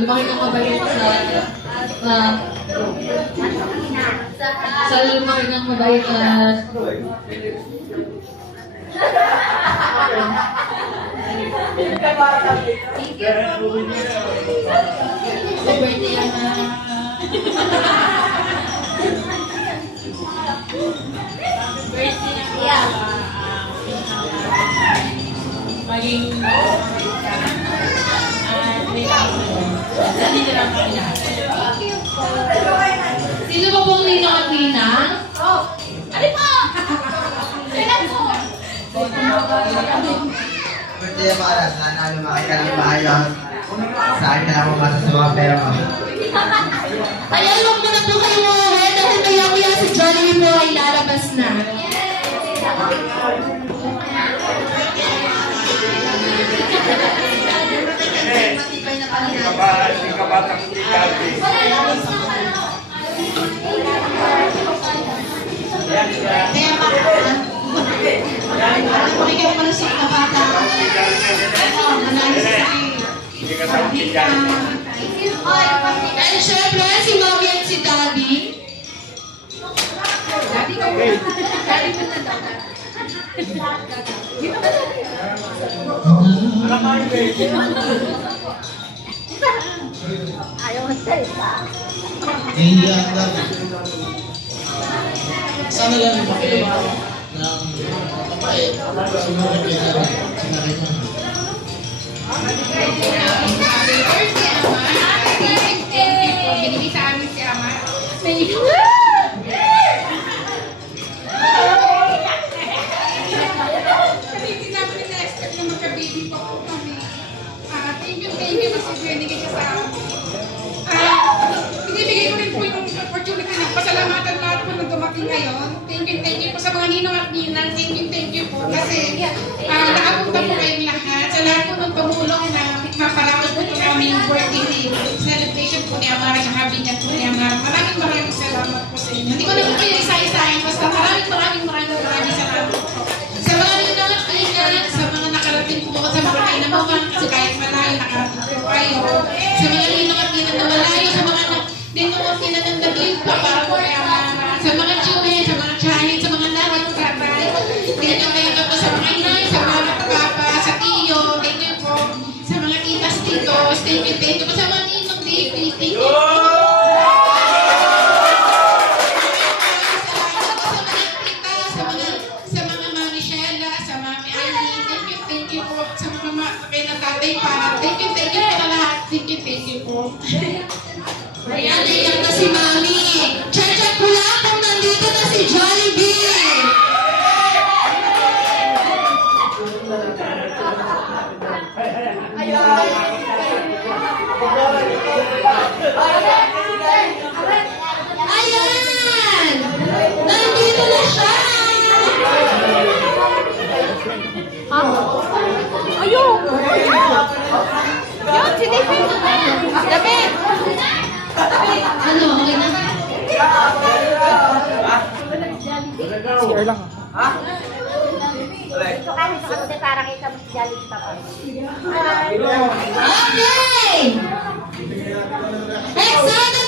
Lumaki ng mabait sa lumaki ng mabait Sino ba pong ninong at ninang? Oh! Ano po? Kailan po? Birthday mo alas, sana lumaki ka ng maayos. Sa akin na ako masa sa mga pera mo. Ayan, huwag mo na po kayo uuwi dahil maya-maya si Jollibee po ay lalabas na. Kabatang Jollibee. Bigyan mo na sa kabata. And syempre, si Mommy at si Daddy. Daddy ko. Daddy ko na daw. Ayaw mo salita. Iiyak lang. Sana lang ipakilala ng kapait. Sumunod kayo na rin. Sinakay mo. Binili sa amin si Ama. Kasi hindi namin na-expect na magka-baby pa po kami. Thank you kasi binigay siya sa amin. Binibigay ko rin po yung opportunity na pasalamatan lahat po na dumating ngayon. Thank you po sa mga ninong at ninang. Thank you po kasi nakapunta po kayong lahat. Sa lahat po ng tumulong na maparawad po namin yung birthday celebration po ni Amara at happiness po ni Amara. Maraming salamat po sa inyo. Hindi ko na po kayo isa-isahin. Basta maraming salamat po. Sa mga ninang at ninang, sa mga nakarating po sa mga kainamuhan, kasi kahit malayo nakarating po kayo. Sa mga ninang at ninang na malayo, sa mga ninang at ninang ng daglig pa para po kay Amara. Sa mga tiyuhin, sa mga tiyahin, sa mga nanay, tatay. Thank you po sa mga inay, sa mga papa, sa tiyo. Thank you po. Sa mga titas, titos. Thank you po sa mga ninang baby. Thank you po. Sa mga Mami Shella, sa Mami Arlene. Thank you po. Sa mga kay na tatay para. Thank you po na lahat. Thank you po. Ayan, iyak na si Mami. Check ko lang kung nandito na si Jollibee. Ayan! Nandito na siya! Ayun! Yun, si David! David! Ano, okay na? CR lang. Ito kami sa kasi para kita mo si Jollibee pa. Okay! Excited